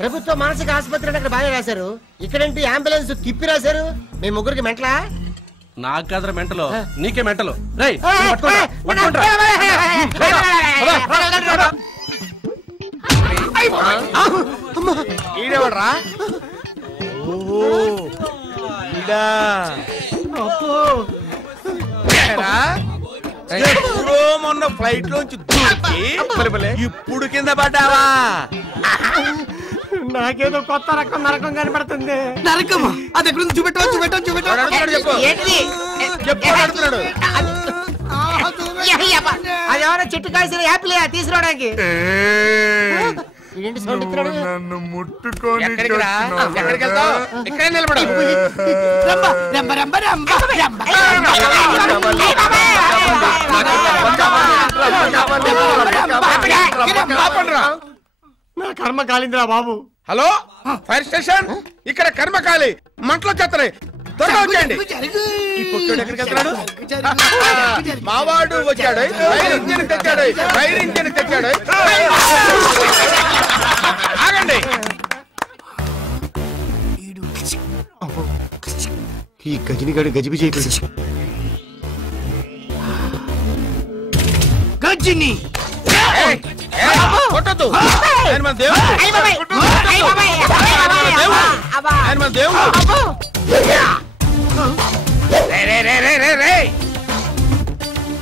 ప్రభుత్వ మానసిక ఆసుపత్రి అక్కడ బాగా రాశారు, ఇక్కడేంటి అంబులెన్స్ తిప్పి రాశారు? మీ ముగ్గురికి మెంటలా? నాకు కాదరా మెంటలో, నీకే మెంటలో. ఈడేవాడ్రా? ఎప్పుడో మొన్న ఫ్లైట్ లోంచి దూకి ఇప్పుడు కింద పడ్డావా? నాకేదో కొత్త రకం నరకం కనపడుతుంది. నరకమా? అది ఎక్కడ అదేమన్నా చెట్టు కాసిన యాపిల్ తీసుకురావడానికి. నన్ను ముట్టుకొని ఇక్కడే నిలబడు. నా కర్మ కాలిందిరా బాబు. Hello, fire station. ఇక్కడ కర్మకాలి, మంటలో చెత్తనాయి, త్వరగా వచ్చేయండి. ఈ పుట్టుడు ఎక్కడికి వెళ్తున్నాడు? మావాడు వచ్చాడు, ఫైర్ ఇంజిన్ తెచ్చాడు, ఫైర్ ఇంజిన్ తెచ్చాడు. ఆగండి. ఈ గజనిగాడు గజిబిజి అయిపోయింది. గజిని కొట్టొద్దు. ఆయన మన దేవుడు. ఆయన మన దేవుడు.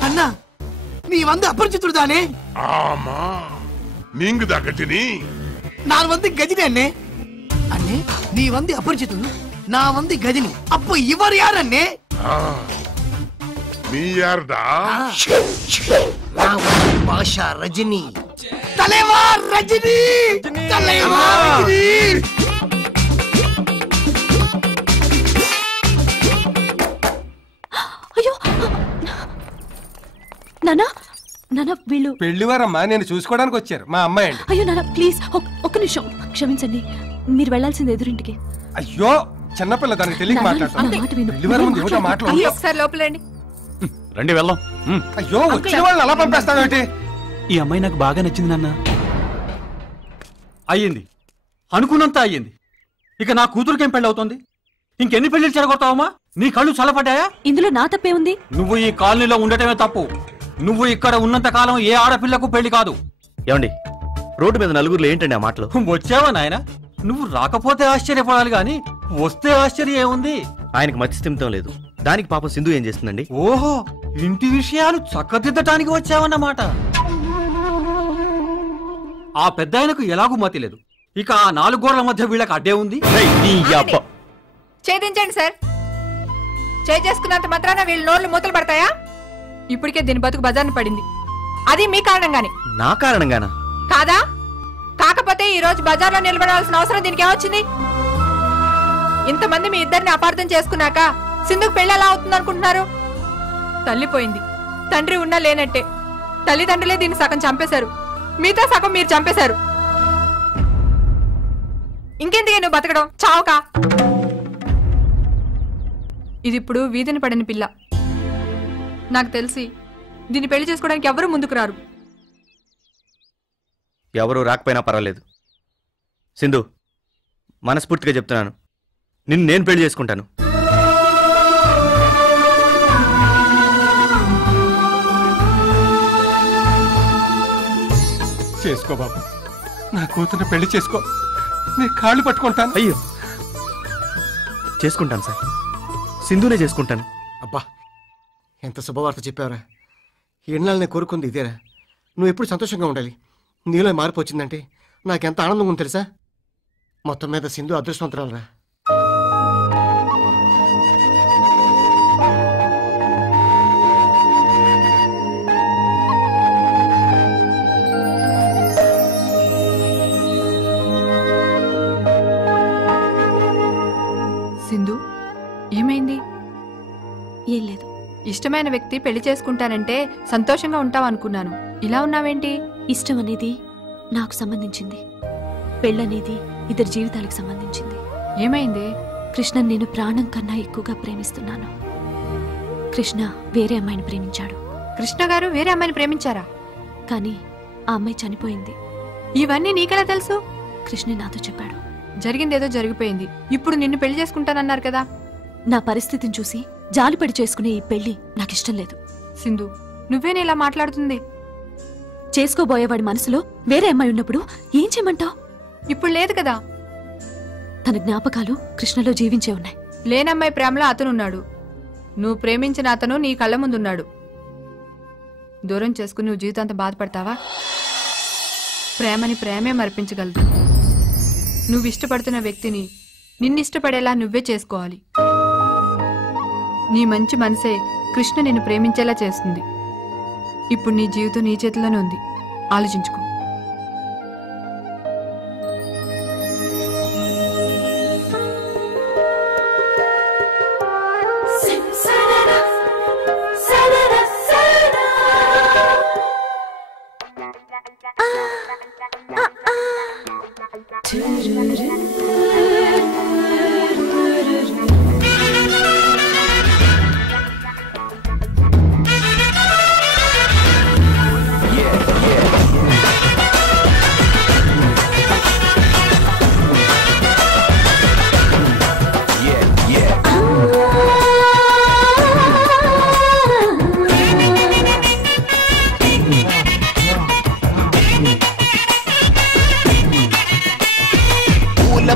అన్నా, நீ வந்து அபரிச்சித்துடு தானே? ஆமா, நீங்க தான் கஜினி. நான் வந்து கஜினி அண்ணே. அண்ணே, நீ வந்து அபரிச்சித்துடு, நான் வந்து கஜினி. அப்போ இவர் யார் அண்ணே? நீ யாருடா? நான் பாஷா ரஜினி. தலைவா ரஜினி, தலைவா ரஜினி. అయ్యో నానా, నానా వీళ్ళు పెళ్లివారమ్మా, నేను చూసుకోవడానికి వచ్చారు మా అమ్మాయి అండి. అయ్యో నానా ప్లీజ్ ఒక్క నిమిషం క్షమించండి, మీరు వెళ్ళాల్సింది ఎదురింటికి. అయ్యో చిన్నపిల్ల, దానికి తెలియక మాట్లాడుతున్నాను. లోపలండి. రండి వెళ్దాం. అయ్యో వచ్చిన వాళ్ళని అలా పంపేస్తావేంటి? ఈ అమ్మాయి నాకు బాగా నచ్చింది నాన్న. అయ్యింది, అనుకున్నంత అయ్యింది. ఇక నా కూతురికేం పెళ్లి అవుతుంది? ఇంకెన్ని పెళ్లిళ్ళు చెడగొడతావమ్మా? నీ కళ్ళు చల్లపడ్డాయా? ఇందులో నా తప్పే ఉంది? నువ్వు ఈ కాలనీలో ఉండటమే తప్పు. నువ్వు ఇక్కడ ఉన్నంత కాలం ఏ ఆడపిల్లకు పెళ్లి కాదు. ఏమండి, రోడ్డు మీద నలుగురులో ఏంటండి ఆ మాటలు? వచ్చావా నాయన? నువ్వు రాకపోతే ఆశ్చర్యపడాలి గాని వస్తే ఆశ్చర్యం ఏముంది? ఆయనకు మతిస్థిమితం లేదు. దానికి పాపం సింధు ఏం చేస్తుందండి? ఓహో, ఇంటి విషయాలు చక్కదిద్దటానికి వచ్చావన్నమాట. ఆ పెద్ద ఆయనకు ఎలాగూ మతి లేదు. ఇక ఆ 4 గోడల మధ్య వీళ్ళకి అడ్డే ఉంది. ఛేదించండి సార్. చేసుకున్నంత మాత్రాన వీళ్ళ నోళ్ళు మూతలు పడతాయా? ఇప్పటికే దీని బతుకు బజార్ని పడింది. అది మీ కారణంగానే. నా కారణంగానా? కాదా? కాకపోతే ఈ రోజు బజార్లో నిలబడాల్సిన అవసరం దీనికి ఏమొచ్చింది? ఇంతమంది మీ ఇద్దరిని అపార్థం చేసుకున్నాక సింధుకు పెళ్లి ఎలా అవుతుంది అనుకుంటున్నారు? తల్లిపోయింది, తండ్రి ఉన్నా లేనట్టే. తల్లిదండ్రులే దీన్ని సగం చంపేశారు, మిగతా సగం మీరు చంపేశారు. ఇంకెందుకే నువ్వు బతకడం? చావుకా. ఇది ఇప్పుడు వీధిని పడిన పిల్ల. నాకు తెలిసి దీన్ని పెళ్లి చేసుకోవడానికి ఎవరూ ముందుకు రారు. ఎవరు రాకపోయినా పర్వాలేదు సింధు, మనస్ఫూర్తిగా చెప్తున్నాను, నిన్ను నేను పెళ్లి చేసుకుంటాను. చేసుకో బాబు, నా కూతురు పెళ్లి చేసుకో, నీ కాళ్ళు పట్టుకుంటాను. అయ్యో, చేసుకుంటాను సార్, సింధునే చేసుకుంటాను. అబ్బా, ఎంత శుభవార్త చెప్పావురా. ఎన్నాళ్ళు నేను కోరుకుంది ఇదేరా. నువ్వు ఎప్పుడు సంతోషంగా ఉండాలి. నీలో మార్పు వచ్చిందంటే నాకెంత ఆనందంగా ఉంది తెలుసా. మొత్తం మీద సింధు అదృష్టవంతురాలురా. సింధు, ఏమైంది? ఏం లేదు. ఇష్టమైన వ్యక్తి పెళ్లి చేసుకుంటానంటే సంతోషంగా ఉంటావనుకున్నాను. ఇలా ఉన్నావేంటి? ఇష్టం అనేది నాకు సంబంధించింది, పెళ్ళనేది ఇద్దరి జీవితాలకు సంబంధించింది. ఏమైంది? కృష్ణ నేను ప్రాణం కన్నా ఎక్కువగా ప్రేమిస్తున్నాను. కృష్ణ వేరే అమ్మాయిని ప్రేమించాడు. కృష్ణ గారు వేరే అమ్మాయిని ప్రేమించారా? కానీ ఆ అమ్మాయి చనిపోయింది. ఇవన్నీ నీకెలా తెలుసు? కృష్ణ నాతో చెప్పాడు. జరిగిందేదో జరిగిపోయింది. ఇప్పుడు నిన్ను పెళ్లి చేసుకుంటానన్నారు కదా. నా పరిస్థితిని చూసి జాలిపడి చేసుకునే ఈ పెళ్లి నాకిష్టం లేదు. సింధు, నువ్వేనే ఇలా మాట్లాడుతుంది? చేసుకోబోయేవాడి మనసులో వేరే అమ్మాయి ఉన్నప్పుడు ఏం చేయమంటావు? ఇప్పుడు లేదు కదా. తన జ్ఞాపకాలు కృష్ణలో జీవించే ఉన్నాయి. లేనమ్మాయి ప్రేమలో అతనున్నాడు. నువ్వు ప్రేమించిన అతను నీ కళ్ళ ముందున్నాడు. దూరం చేసుకుని నువ్వు జీవితాంత బాధపడతావా? ప్రేమని ప్రేమే మరిపించగలదు. నువ్వు ఇష్టపడుతున్న వ్యక్తిని నిన్నిష్టపడేలా నువ్వే చేసుకోవాలి. నీ మంచి మనసే కృష్ణ నిన్ను ప్రేమించేలా చేస్తుంది. ఇప్పుడు నీ జీవితం నీ చేతిలోనే ఉంది. ఆలోచించుకో.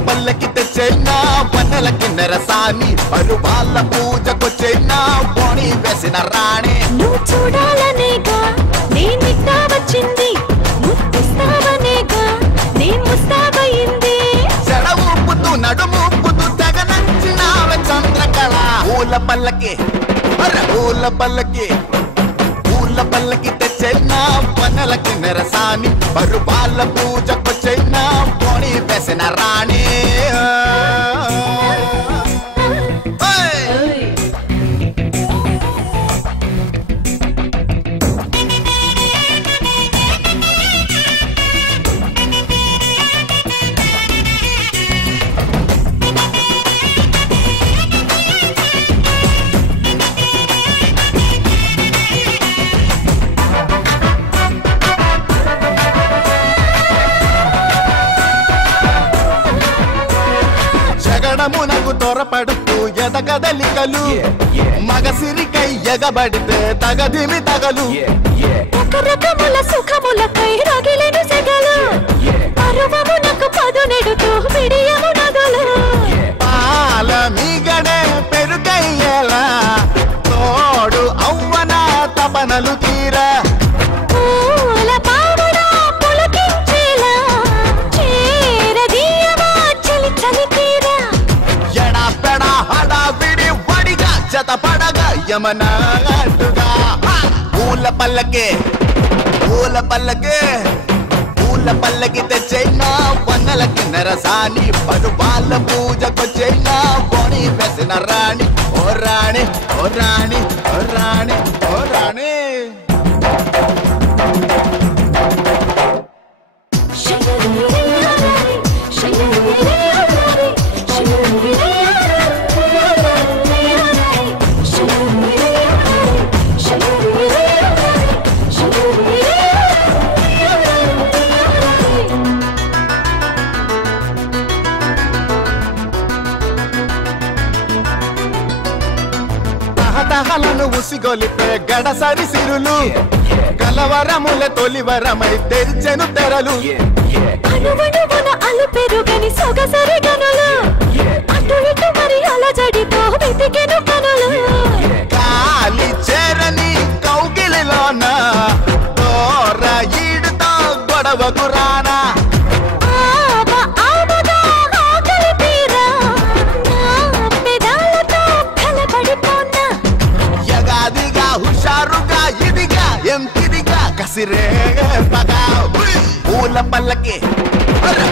పల్లకి తెచ్చైనా పన్నెలకి నెరసాని పరువాళ్ళ పూజకొచ్చైనా పోనీ వేసిన రాణి. నువ్వు చూడాలనేగా నేనిట్టా వచ్చింది, ముస్తావనేగా నేను ముస్తాబయింది. చెడవుపుతూ నడుముపుతూ తెగ నచ్చినావ చంద్రకళ. పూల పల్లకి పూల పల్లకి పూల పల్లకి తెచ్చైనా పన్నెలకి నెరసాని పరువాళ్ళ పూజకొచ్చైనా పోనీ వేసిన రాణి. జగడమునకు తొరపడుతూ ఎదగదలికలు మగసిరికై ఎగబడితే తగదిమి తగలు. రకరకముల సుఖములకై రగిలేను సెగలు పరువమునకు పదునెడుతూ విడియము నగలు. పాల మీగడే పెరుగయ్యేలా తోడు అవ్వన తపనలు తీరా. పూల పావున పులకించేలా చేరదీయమా చలి చలి తీరా. ఎడా పెడా హడావిడి వడిగా జతపడగా యమనాటుగా. పూల పల్లకి పూల పల్లకి పూల పల్లకి తెచ్చైనా పన్నెలకి నెరసాని పరువాళ్ళ పూజకొచ్చైనా పోనీ వేసిన రాణి. ఓ రాణి ఓ రాణి ఓ రాణి ఓ రాణి. తహతహలను ఉసిగొలిపే గడసరి సిరులు కలవరముల తొలివరమై తెరిచెను తెరలు. అనువనువున అలు పెరుగని సొగసరి గనులు అటు ఇటు మరి అలజడితో వెతికెను కనులు. కాలి చేరని కౌగిలిలోన దోర ఈడుతో గొడవకు రానా. యగాదిగా హుషారుగా ఇదిగా ఎంతిదిగా కసిరే పగా. పూల పల్లకి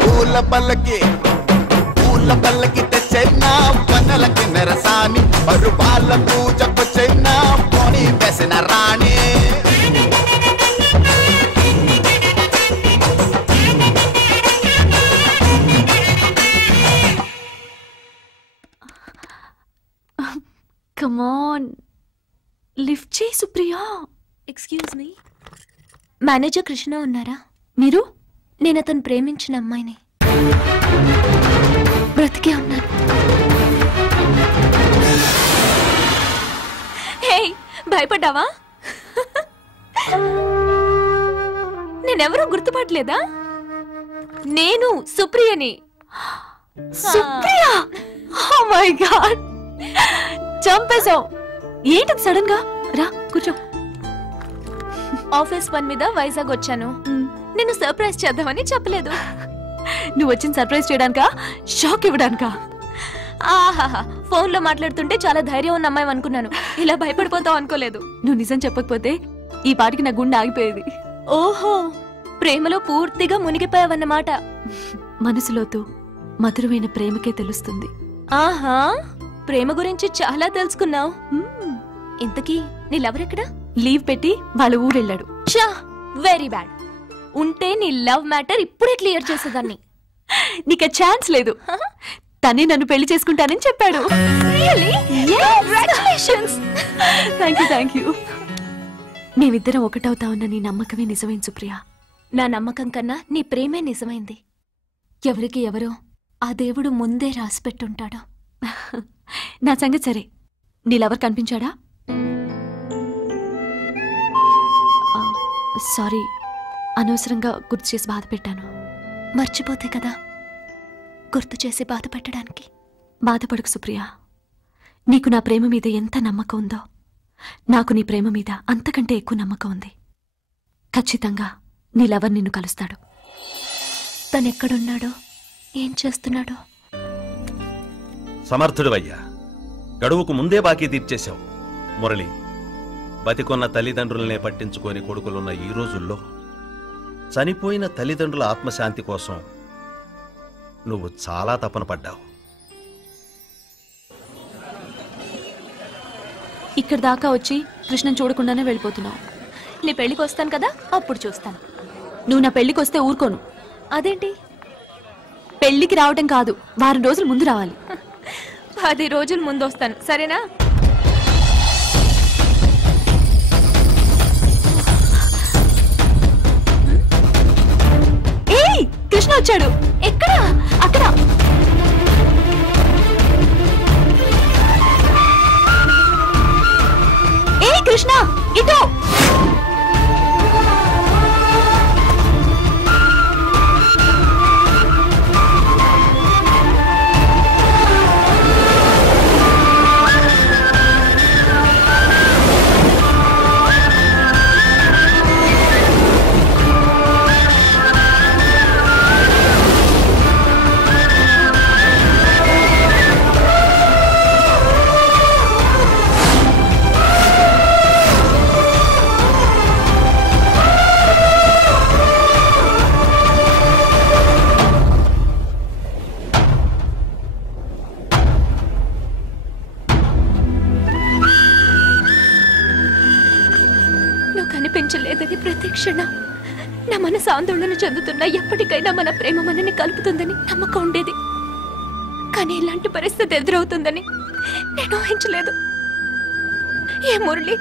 పూల పల్లకి పూల పల్లకి తెచ్చైనా పన్నెలకి నెరసాని పరువాళ్ళ పూజకొచ్చైనా పోనీ వేసిన రాణి. కమ్ ఆన్, లిఫ్ట్ చేయి Supriya. Excuse me, manager Krishna ఉన్నారా? మీరు? నేను అతను ప్రేమించిన అమ్మాయిని. బ్రతికే ఉన్నాను. హే, భయపడ్డావా? నేనెవరూ గుర్తుపట్టలేదా? నేను సుప్రియని. సుప్రియ! ఓ మై గాడ్, చంపేశావు. ఏంటది సడన్ గా? రా కూర్చో. ఆఫీస్ పని మీద వైజాగ్ వచ్చాను. నిన్ను సర్ప్రైజ్ చేద్దామని చెప్పలేదు. నువ్వు వచ్చిన సర్ప్రైజ్ చేయడానికా, షాక్ ఇవ్వడానికా? ఆహాహా, ఫోన్ లో మాట్లాడుతుంటే చాలా ధైర్యం ఉన్న అమ్మాయి అనుకున్నాను. ఇలా భయపడిపోతావు అనుకోలేదు. నువ్వు నిజం చెప్పకపోతే ఈ పాటికి నా గుండె ఆగిపోయేది. ఓహో, ప్రేమలో పూర్తిగా మునిగిపోయావన్నమాట. మనసులోతూ మధురమైన ప్రేమకే తెలుస్తుంది. ఆహా, ప్రేమ గురించి చాలా తెలుసుకున్నావు. ఇంతకీ నీ లవర్ ఎక్కడా? లీవ్ పెట్టి వాళ్ళ ఊరెళ్ళాడు. చా, వెరీ బ్యాడ్. ఉంటే నీ లవ్ మ్యాటర్ ఇప్పుడే క్లియర్ చేసేదాన్ని. నీకు ఛాన్స్ లేదు. తనే నన్ను పెళ్లి చేసుకుంటానని చెప్పాడు. Thank you. మేమిద్దరం ఒకటవుతామన్న నీ నమ్మకమే నిజమైంది సుప్రియ. నా నమ్మకం కన్నా నీ ప్రేమే నిజమైంది. ఎవరికి ఎవరో ఆ దేవుడు ముందే రాసి పెట్టుంటాడు. నా సంగతి సరే, నీలెవరు కనిపించాడా? సారీ, అనవసరంగా గుర్తు చేసి బాధ పెట్టాను. మర్చిపోతే కదా గుర్తు చేసి బాధ పెట్టడానికి. బాధపడకు సుప్రియ. నీకు నా ప్రేమ మీద ఎంత నమ్మకం ఉందో నాకు నీ ప్రేమ మీద అంతకంటే ఎక్కువ నమ్మకం ఉంది. ఖచ్చితంగా నీలెవరు నిన్ను కలుస్తాడు. తనెక్కడున్నాడో, ఏం చేస్తున్నాడో. సమర్థుడివయ్యా, గడువుకు ముందే బాకీ తీర్చేశావు. మురళి, బతికొన్న తల్లిదండ్రులనే పట్టించుకొని కొడుకులున్న ఈ రోజుల్లో చనిపోయిన తల్లిదండ్రుల ఆత్మశాంతి కోసం నువ్వు చాలా తపన పడ్డావు. ఇక్కడ దాకా వచ్చి కృష్ణన్ చూడకుండానే వెళ్ళిపోతున్నావు. నీ పెళ్లికి వస్తాను కదా, అప్పుడు చూస్తాను. నువ్వు నా పెళ్లికి వస్తే ఊరుకోను. అదేంటి? పెళ్లికి రావటం కాదు, వారం రోజుల ముందు రావాలి. 10 రోజుల ముందు వస్తాను, సరేనా? ఏయ్, కృష్ణ వచ్చాడు. ఎక్కడ? అక్కడ. ఏయ్ కృష్ణ, ఇటు. కనిపించలేదని ప్రతి క్షణం నా మనసు ఆందోళన చెందుతున్నా. ఎప్పటికైనా మన ప్రేమ మనని కలుపుతుందని నమ్మకం ఉండేది. కానీ ఇలాంటి పరిస్థితి ఎదురవుతుందని నేను ఊహించలేదు. ఏ మురళి,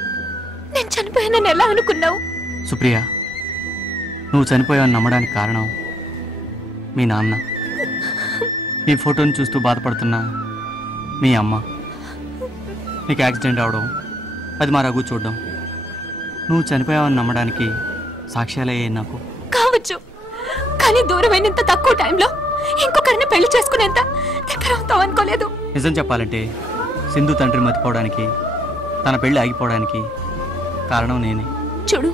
నేను చనిపోయానని ఎలా అనుకున్నావు? సుప్రియ, నువ్వు చనిపోయావని నమ్మడానికి కారణం మీ నాన్న, నీ ఫోటోని చూస్తూ బాధపడుతున్న మీ అమ్మ, నీకు యాక్సిడెంట్ అవడం, అది మా రఘు చూడడం, నువ్వు చనిపోయావని నమ్మడానికి సాక్ష్యాలయ్యే నాకు. కావచ్చు, కానీ దూరమైనంత తక్కువ టైంలో ఇంకొకరిని పెళ్లి చేసుకునేంత దగ్గర అవుతావు అనుకోలేదు. నిజం చెప్పాలంటే సింధు తండ్రి మతిపోవడానికి, తన పెళ్లి ఆగిపోవడానికి కారణం నేనే. చూడు,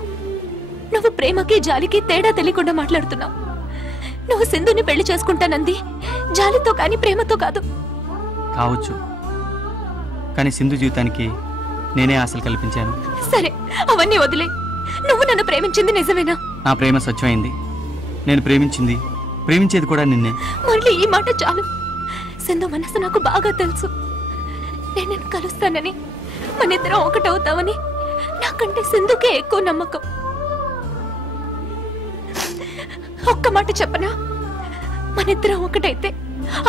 నువ్వు ప్రేమకి జాలికి తేడా తెలియకుండా మాట్లాడుతున్నావు. నువ్వు సింధుని పెళ్లి చేసుకుంటానంది జాలితో కానీ ప్రేమతో కాదు. కావచ్చు, కానీ సింధు జీవితానికి నేనే ఆశలు కల్పించాను. సరే, అవన్నీ వదిలే. నువ్వు నన్ను ప్రేమించింది నిజమేనా? నా ప్రేమ స్వచ్ఛమైంది. నేను ప్రేమించేది కూడా నిన్నే. మళ్ళీ ఈ మాట చాలు. సింధు మనసు నాకు బాగా తెలుసు. నేను నిన్ను కలుస్తానని, మనిద్దరం ఒకటవుతామని నాకంటే సింధుకే ఎక్కువ నమ్మకం. ఒక్క మాట చెప్పనా? మనిద్దరం ఒకటైతే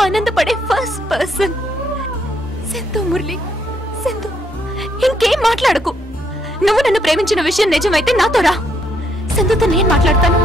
ఆనందపడే ఫస్ట్ పర్సన్ సింధు. మురళి, సింధు, ఇంకేం మాట్లాడకు. నువ్వు నన్ను ప్రేమించిన విషయం నిజమైతే నాతో రా. సింధుతో నేను మాట్లాడతాను.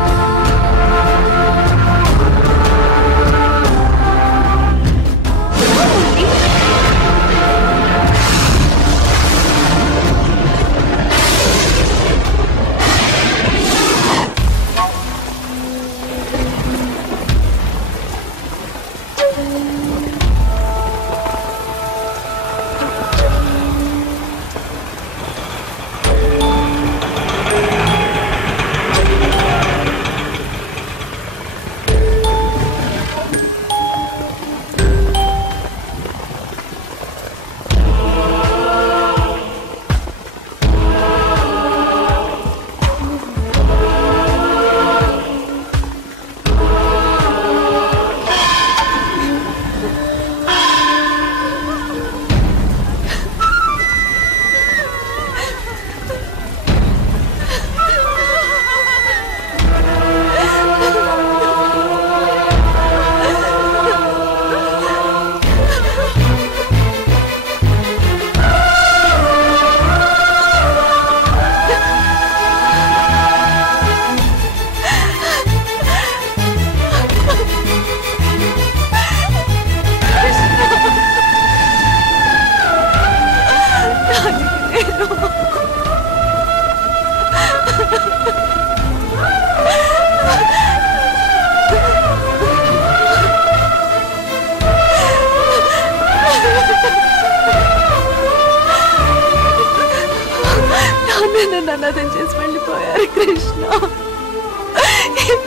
నన్ను అనాథం చేసి వెళ్ళిపోయారు కృష్ణ.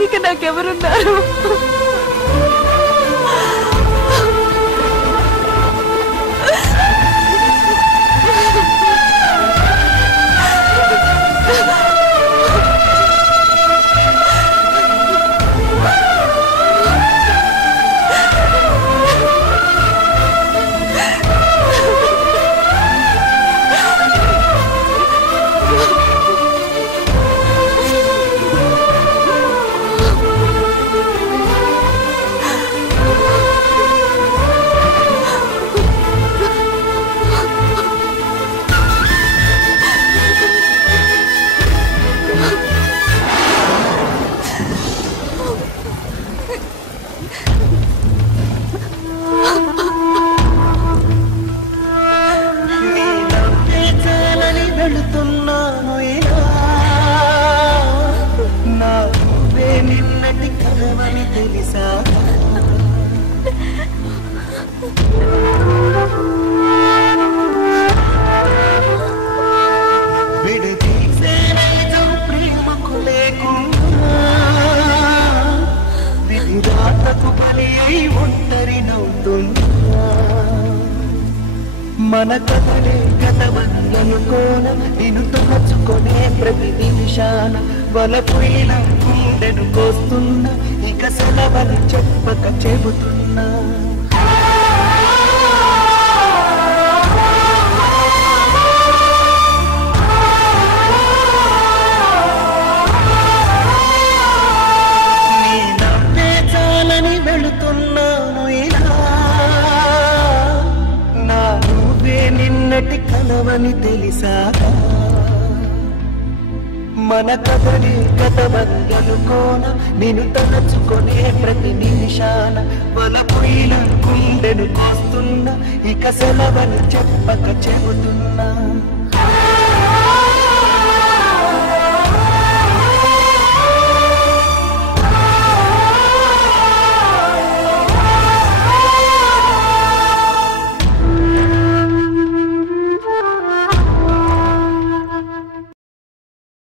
ఇక నాకెవరున్నారు? మన కథలే కథవనుకోన నిన్ను తమచుకొనే ప్రతి నిమిషాన వలపుయిన గుండెను కోస్తున్నా ఇక సెలవని చెప్పక చెబుతున్నా నీ నవ్వే చాలని వెళుతున్నాను ఇలా నా నువ్వే నిన్నటి కలవని తెలిసాక మన కథని కథవనుకోన నిన్ను తలచుకొనే ప్రతి నిమిషాన వలపుయిన గుండెను కోస్తున్నా ఇక సెలవని చెప్పక చెబుతున్నా